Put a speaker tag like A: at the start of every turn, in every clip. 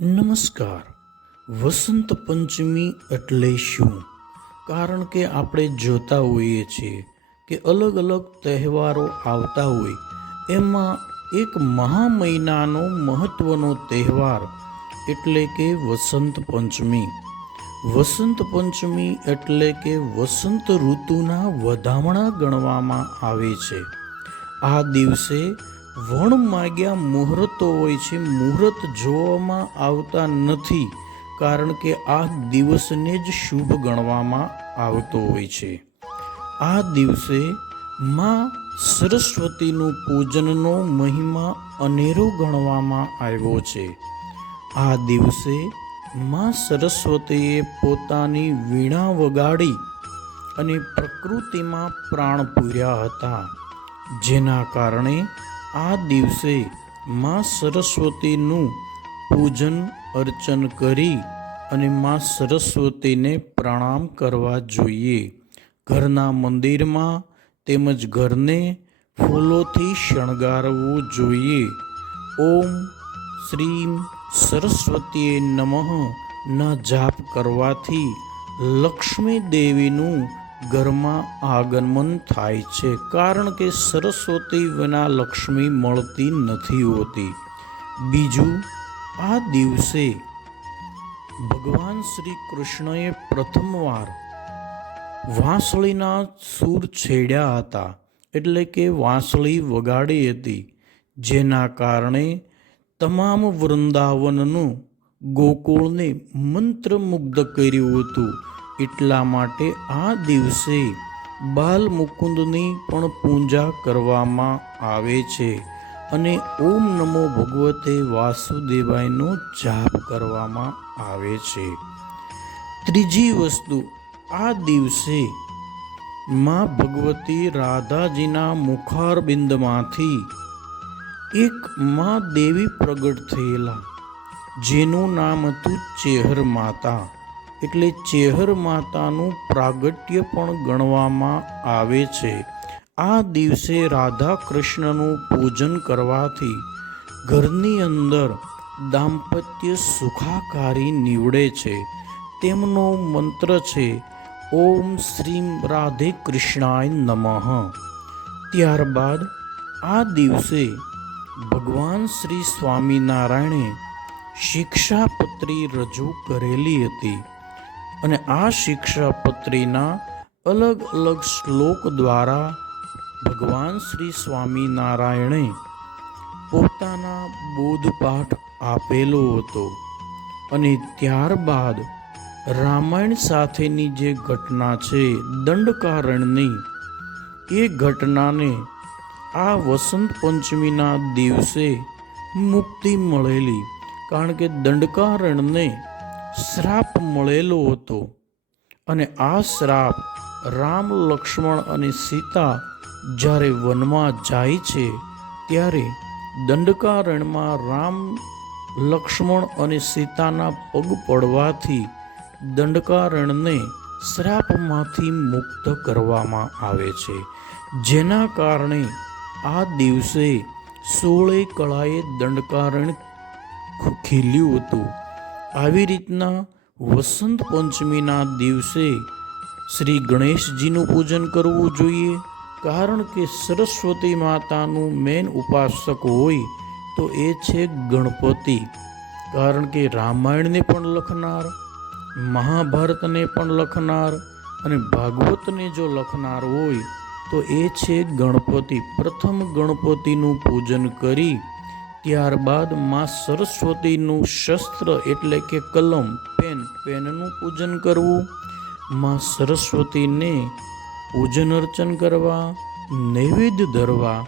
A: નમસ્કાર. વસંત પંચમી એટલે શું? કારણ કે આપણે જોતા હોઈએ છીએ કે અલગ અલગ તહેવારો આવતા હોય. એમાં એક મહા મહિનાનો મહત્વનો તહેવાર એટલે કે વસંત પંચમી. વસંત પંચમી એટલે કે વસંત ઋતુના વધામણા ગણવામાં આવે છે. આ દિવસે વણ માગ્યા મુહૂર્તો હોય છે. મુહૂર્ત જોવામાં આવતા નથી કારણ કે આ દિવસને જ શુભ ગણવામાં આવતો હોય છે. આ દિવસે માં સરસ્વતીનું પૂજનનો મહિમા અનેરો ગણવામાં આવ્યો છે. આ દિવસે માં સરસ્વતીએ પોતાની વીણા વગાડી અને પ્રકૃતિમાં પ્રાણ પૂર્યા હતા. જેના કારણે આ દિવસે માં સરસ્વતીનું પૂજન, અર્ચન કરી અને માં સરસ્વતીને પ્રણામ કરવા જોઈએ. ઘરના મંદિરમાં તેમજ ઘરને ફૂલોથી શણગારવું જોઈએ. ઓમ શ્રીમ સરસ્વતીએ નમઃ ના જાપ કરવાથી લક્ષ્મી દેવીનું ઘરમાં આગમન થાય છે કારણ કે સરસ્વતી વિના લક્ષ્મી મળતી નથી હોતી. બીજું, આ દિવસે ભગવાન શ્રી કૃષ્ણએ પ્રથમવાર વાંસળીના સૂર છેડ્યા હતા, એટલે કે વાંસળી વગાડી હતી, જેના કારણે તમામ વૃંદાવનનું ગોકુળને મંત્રમુગ્ધ કર્યું હતું. એટલા માટે આ દિવસે બાલ મુકુંદની પણ પૂજા કરવામાં આવે છે અને ઓમ નમો ભગવતે વાસુદેવાયનો જાપ કરવામાં આવે છે. ત્રીજી વસ્તુ, આ દિવસે માં ભગવતી રાધાજીના મુખારબિંદમાંથી એક માં દેવી પ્રગટ થયેલા, જેનું નામ હતું ચેહર માતા. એટલે ચેહર માતાનું પ્રાગટ્ય પણ ગણવામાં આવે છે. આ દિવસે રાધા કૃષ્ણનું પૂજન કરવાથી ઘરની અંદર દાંપત્ય સુખાકારી નીવડે છે. તેમનો મંત્ર છે, ઓમ શ્રીમ રાધે કૃષ્ણાય નમઃ. ત્યારબાદ આ દિવસે ભગવાન શ્રી સ્વામિનારાયણે શિક્ષાપત્રી રજૂ કરેલી હતી. અને આ શિક્ષાપત્રીના અલગ અલગ શ્લોક દ્વારા ભગવાન શ્રી સ્વામિનારાયણે પોતાના બોધપાઠ આપેલો હતો. અને ત્યારબાદ રામાયણ સાથેની જે ઘટના છે, દંડકારણની, એ ઘટનાને આ વસંત પંચમીના દિવસે મુક્તિ મળેલી. કારણ કે દંડકારણને શ્રાપ મળેલો હતો અને આ શ્રાપ રામ, લક્ષ્મણ અને સીતા જ્યારે વનમાં જાય છે, ત્યારે દંડકારણ્યમાં રામ, લક્ષ્મણ અને સીતાના પગ પડવાથી દંડકારણ્યને શ્રાપમાંથી મુક્ત કરવામાં આવે છે. જેના કારણે આ દિવસે સોળે કળાએ દંડકારણ ખીલ્યું હતું. આવી રીતના વસંત પંચમીના દિવસે શ્રી ગણેશજીનું પૂજન કરવું જોઈએ. કારણ કે સરસ્વતી માતાનું મેન ઉપાસક હોય તો એ છે ગણપતિ. કારણ કે રામાયણને પણ લખનાર, મહાભારતને પણ લખનાર અને ભાગવતને જો લખનાર હોય તો એ છે ગણપતિ. પ્રથમ ગણપતિનું પૂજન કરી ત્યારબાદમાં સરસ્વતીનું શસ્ત્ર એટલે કે કલમ, પેન, પેનનું પૂજન કરવું. માં સરસ્વતીને પૂજન અર્ચન કરવા, નૈવેદ્ય ધરવા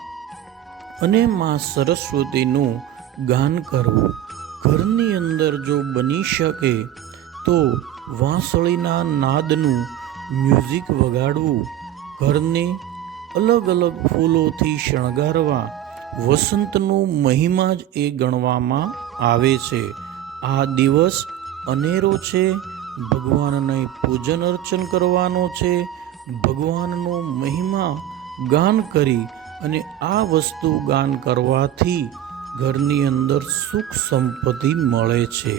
A: અને માં સરસ્વતીનું ગાન કરવું. ઘરની અંદર જો બની શકે તો વાંસળીના નાદનું મ્યુઝિક વગાડવું. ઘરને અલગ અલગ ફૂલોથી શણગારવા વસંતનો મહિમા જ એ ગણવામાં આવે છે. આ દિવસ અનેરો છે. ભગવાનને પૂજન અર્ચન કરવાનો છે. ભગવાનનો મહિમા ગાન કરી અને આ વસ્તુ ગાન કરવાથી ઘરની અંદર સુખ સંપત્તિ મળે છે.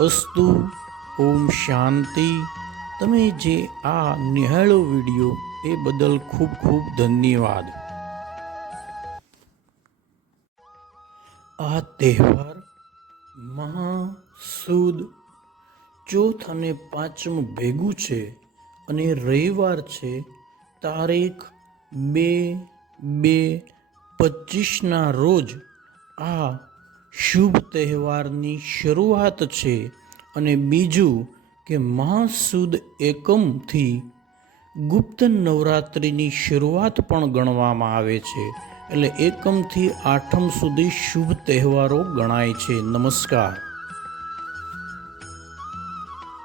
A: અસ્તુ, ઓમ શાંતિ. તમે જે આ નિહાળો વીડિયો એ બદલ ખૂબ ખૂબ ધન્યવાદ. આ તહેવાર મહાસુદ ચોથ અને પાંચમું ભેગું છે અને રવિવાર છે, તારીખ બે બે પચીસના રોજ આ શુભ તહેવારની શરૂઆત છે. અને બીજું કે મહાસુદ એકમથી ગુપ્ત નવરાત્રિની શરૂઆત પણ ગણવામાં આવે છે. એટલે એકમથી આઠમ સુધી શુભ તહેવારો ગણાય છે. નમસ્કાર.